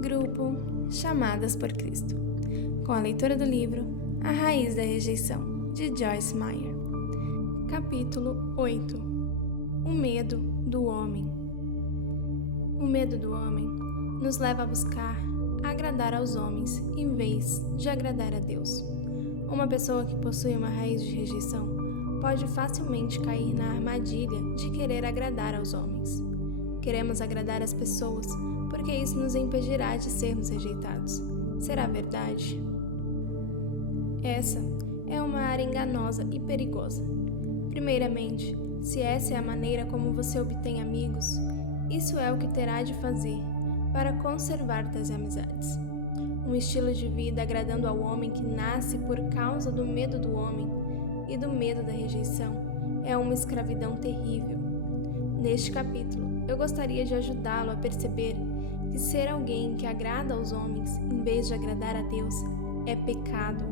Grupo Chamadas por Cristo, com a leitura do livro A Raiz da Rejeição, de Joyce Meyer. Capítulo 8. O medo do homem. O medo do homem nos leva a buscar agradar aos homens em vez de agradar a Deus. Uma pessoa que possui uma raiz de rejeição pode facilmente cair na armadilha de querer agradar aos homens. Queremos agradar as pessoas porque isso nos impedirá de sermos rejeitados. Será verdade? Essa é uma área enganosa e perigosa. Primeiramente, se essa é a maneira como você obtém amigos, isso é o que terá de fazer para conservar tais amizades. Um estilo de vida agradando ao homem que nasce por causa do medo do homem e do medo da rejeição é uma escravidão terrível. Neste capítulo, eu gostaria de ajudá-lo a perceber que ser alguém que agrada aos homens em vez de agradar a Deus é pecado.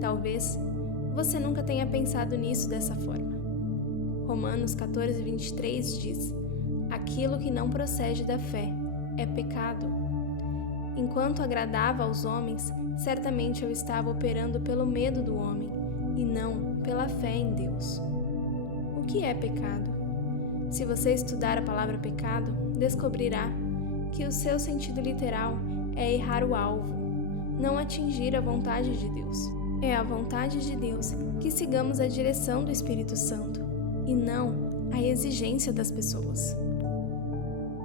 Talvez você nunca tenha pensado nisso dessa forma. Romanos 14:23 diz: aquilo que não procede da fé é pecado. Enquanto agradava aos homens, certamente eu estava operando pelo medo do homem e não pela fé em Deus. O que é pecado? Se você estudar a palavra pecado, descobrirá que o seu sentido literal é errar o alvo, não atingir a vontade de Deus. É a vontade de Deus que sigamos a direção do Espírito Santo e não a exigência das pessoas.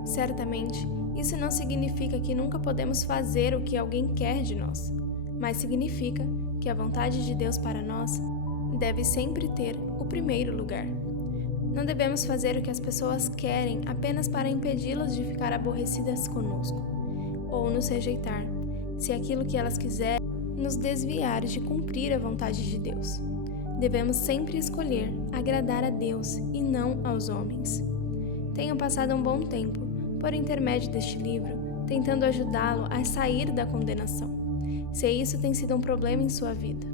Certamente, isso não significa que nunca podemos fazer o que alguém quer de nós, mas significa que a vontade de Deus para nós deve sempre ter o primeiro lugar. Não devemos fazer o que as pessoas querem apenas para impedi-las de ficar aborrecidas conosco, ou nos rejeitar, se aquilo que elas quiserem nos desviar de cumprir a vontade de Deus. Devemos sempre escolher agradar a Deus e não aos homens. Tenho passado um bom tempo, por intermédio deste livro, tentando ajudá-lo a sair da condenação, se isso tem sido um problema em sua vida.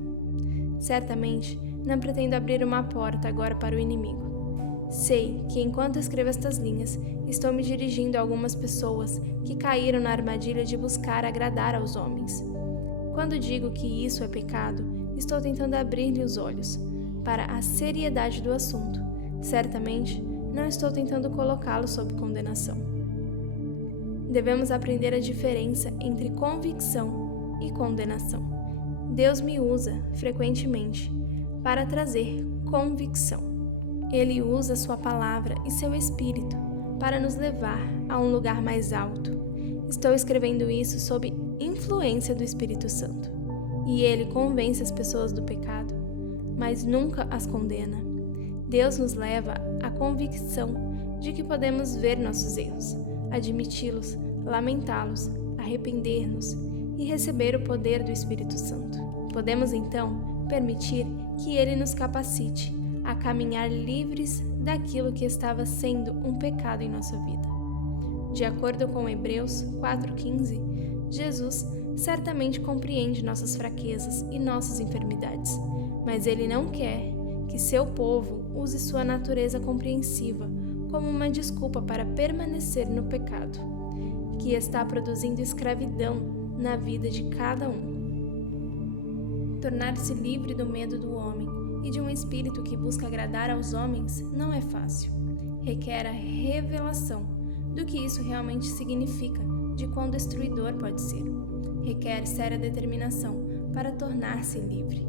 Certamente, não pretendo abrir uma porta agora para o inimigo. Sei que enquanto escrevo estas linhas, estou me dirigindo a algumas pessoas que caíram na armadilha de buscar agradar aos homens. Quando digo que isso é pecado, estou tentando abrir-lhe os olhos para a seriedade do assunto. Certamente, não estou tentando colocá-lo sob condenação. Devemos aprender a diferença entre convicção e condenação. Deus me usa, frequentemente, para trazer convicção. Ele usa sua palavra e seu Espírito para nos levar a um lugar mais alto. Estou escrevendo isso sob influência do Espírito Santo. E ele convence as pessoas do pecado, mas nunca as condena. Deus nos leva à convicção de que podemos ver nossos erros, admiti-los, lamentá-los, arrepender-nos e receber o poder do Espírito Santo. Podemos então permitir que ele nos capacite a caminhar livres daquilo que estava sendo um pecado em nossa vida. De acordo com Hebreus 4:15, Jesus certamente compreende nossas fraquezas e nossas enfermidades, mas ele não quer que seu povo use sua natureza compreensiva como uma desculpa para permanecer no pecado, que está produzindo escravidão na vida de cada um. Tornar-se livre do medo do homem e de um espírito que busca agradar aos homens não é fácil. Requer a revelação do que isso realmente significa, de quão destruidor pode ser. Requer séria determinação para tornar-se livre.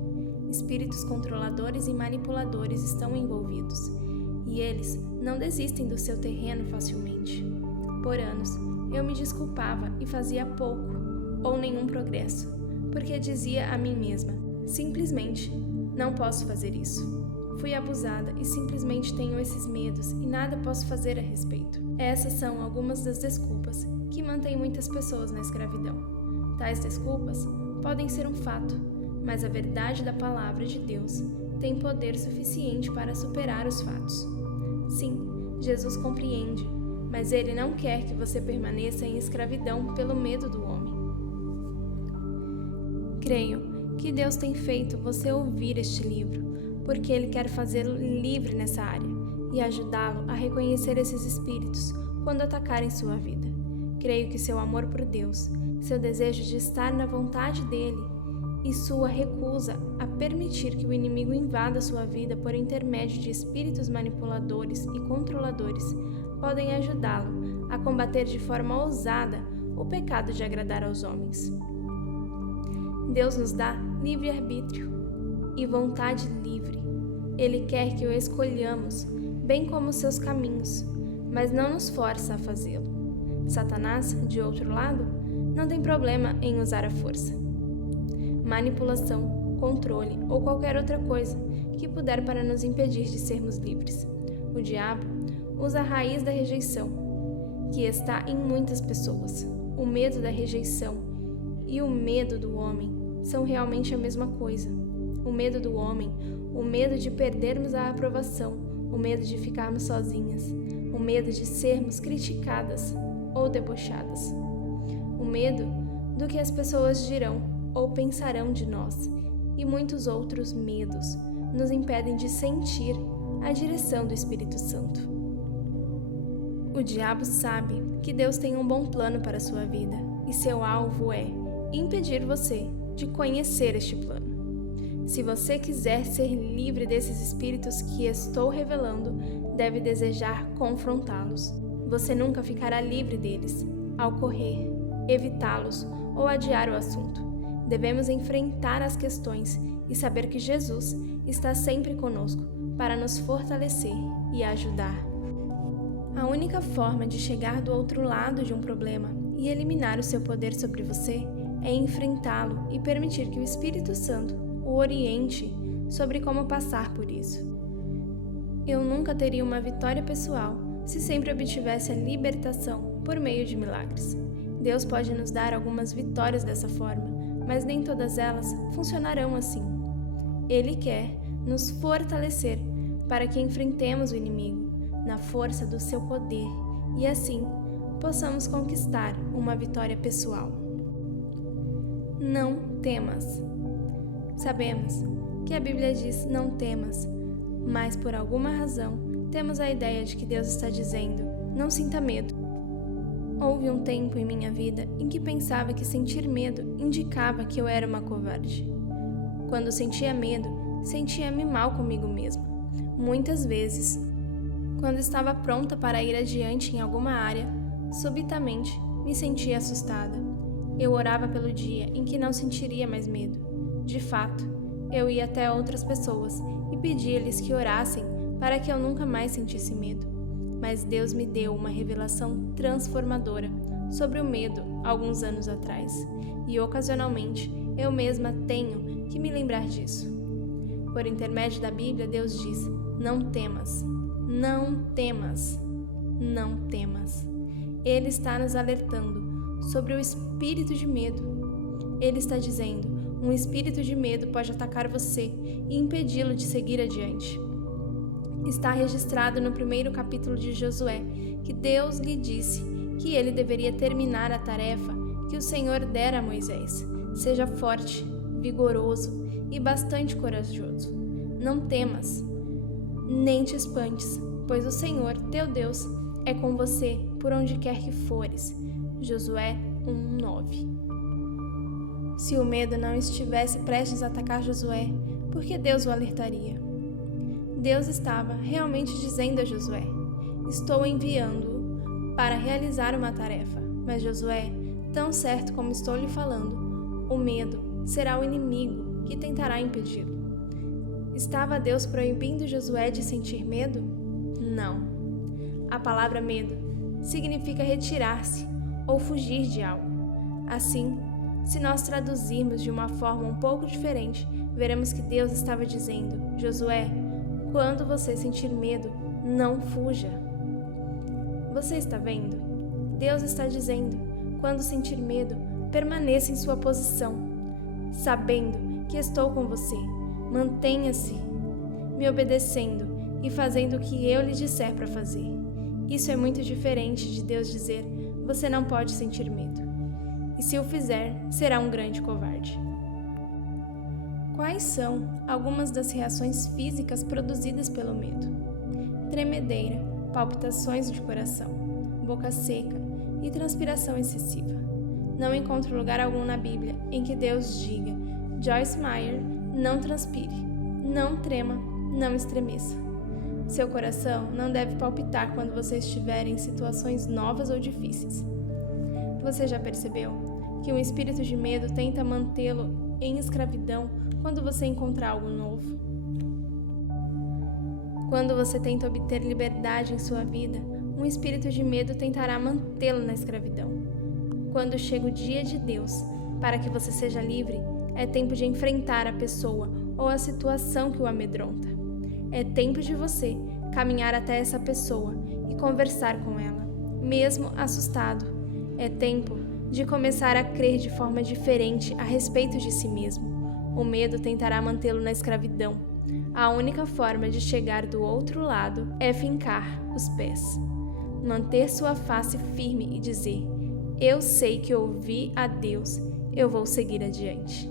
Espíritos controladores e manipuladores estão envolvidos, e eles não desistem do seu terreno facilmente. Por anos, eu me desculpava e fazia pouco ou nenhum progresso, porque dizia a mim mesma, simplesmente, não posso fazer isso. Fui abusada e simplesmente tenho esses medos e nada posso fazer a respeito. Essas são algumas das desculpas que mantêm muitas pessoas na escravidão. Tais desculpas podem ser um fato, mas a verdade da palavra de Deus tem poder suficiente para superar os fatos. Sim, Jesus compreende, mas ele não quer que você permaneça em escravidão pelo medo do homem. Creio que Deus tem feito você ouvir este livro, porque ele quer fazê-lo livre nessa área e ajudá-lo a reconhecer esses espíritos quando atacarem sua vida. Creio que seu amor por Deus, seu desejo de estar na vontade dele e sua recusa a permitir que o inimigo invada sua vida por intermédio de espíritos manipuladores e controladores podem ajudá-lo a combater de forma ousada o pecado de agradar aos homens. Deus nos dá livre-arbítrio e vontade livre. Ele quer que o escolhamos, bem como seus caminhos, mas não nos força a fazê-lo. Satanás, de outro lado, não tem problema em usar a força, manipulação, controle ou qualquer outra coisa que puder para nos impedir de sermos livres. O diabo usa a raiz da rejeição, que está em muitas pessoas. O medo da rejeição e o medo do homem são realmente a mesma coisa. O medo do homem, o medo de perdermos a aprovação, o medo de ficarmos sozinhas, o medo de sermos criticadas ou debochadas, o medo do que as pessoas dirão ou pensarão de nós e muitos outros medos nos impedem de sentir a direção do Espírito Santo. O diabo sabe que Deus tem um bom plano para a sua vida e seu alvo é impedir você de conhecer este plano. Se você quiser ser livre desses espíritos que estou revelando, deve desejar confrontá-los. Você nunca ficará livre deles ao correr, evitá-los ou adiar o assunto. Devemos enfrentar as questões e saber que Jesus está sempre conosco para nos fortalecer e ajudar. A única forma de chegar do outro lado de um problema e eliminar o seu poder sobre você é enfrentá-lo e permitir que o Espírito Santo o oriente sobre como passar por isso. Eu nunca teria uma vitória pessoal se sempre obtivesse a libertação por meio de milagres. Deus pode nos dar algumas vitórias dessa forma, mas nem todas elas funcionarão assim. Ele quer nos fortalecer para que enfrentemos o inimigo na força do seu poder e assim possamos conquistar uma vitória pessoal. Não temas. Sabemos que a Bíblia diz não temas, mas por alguma razão temos a ideia de que Deus está dizendo não sinta medo. Houve um tempo em minha vida em que pensava que sentir medo indicava que eu era uma covarde. Quando sentia medo, sentia-me mal comigo mesma. Muitas vezes, quando estava pronta para ir adiante em alguma área, subitamente me sentia assustada. Eu orava pelo dia em que não sentiria mais medo. De fato, eu ia até outras pessoas e pedia-lhes que orassem para que eu nunca mais sentisse medo. Mas Deus me deu uma revelação transformadora sobre o medo alguns anos atrás, e ocasionalmente eu mesma tenho que me lembrar disso. Por intermédio da Bíblia, Deus diz: não temas, não temas, não temas. Ele está nos alertando sobre o espírito de medo. Ele está dizendo: um espírito de medo pode atacar você e impedi-lo de seguir adiante. Está registrado no 1º capítulo de Josué que Deus lhe disse que ele deveria terminar a tarefa que o Senhor dera a Moisés. Seja forte, vigoroso e bastante corajoso. Não temas, nem te espantes, pois o Senhor, teu Deus, é com você por onde quer que fores. Josué 1:9. Se o medo não estivesse prestes a atacar Josué, por que Deus o alertaria? Deus estava realmente dizendo a Josué: estou enviando-o para realizar uma tarefa. Mas Josué, tão certo como estou lhe falando, o medo será o inimigo que tentará impedi-lo. Estava Deus proibindo Josué de sentir medo? Não. A palavra medo significa retirar-se ou fugir de algo. Assim, se nós traduzirmos de uma forma um pouco diferente, veremos que Deus estava dizendo: Josué, quando você sentir medo, não fuja. Você está vendo? Deus está dizendo: quando sentir medo, permaneça em sua posição, sabendo que estou com você. Mantenha-se, me obedecendo e fazendo o que eu lhe disser para fazer. Isso é muito diferente de Deus dizer: você não pode sentir medo. E se o fizer, será um grande covarde. Quais são algumas das reações físicas produzidas pelo medo? Tremedeira, palpitações de coração, boca seca, e transpiração excessiva. Não encontro lugar algum na Bíblia em que Deus diga: Joyce Meyer, não transpire, não trema, não estremeça. Seu coração não deve palpitar quando você estiver em situações novas ou difíceis. Você já percebeu que um espírito de medo tenta mantê-lo em escravidão quando você encontrar algo novo? Quando você tenta obter liberdade em sua vida, um espírito de medo tentará mantê-lo na escravidão. Quando chega o dia de Deus para que você seja livre, é tempo de enfrentar a pessoa ou a situação que o amedronta. É tempo de você caminhar até essa pessoa e conversar com ela, mesmo assustado. É tempo de começar a crer de forma diferente a respeito de si mesmo. O medo tentará mantê-lo na escravidão. A única forma de chegar do outro lado é fincar os pés. Manter sua face firme e dizer: eu sei que ouvi a Deus, eu vou seguir adiante.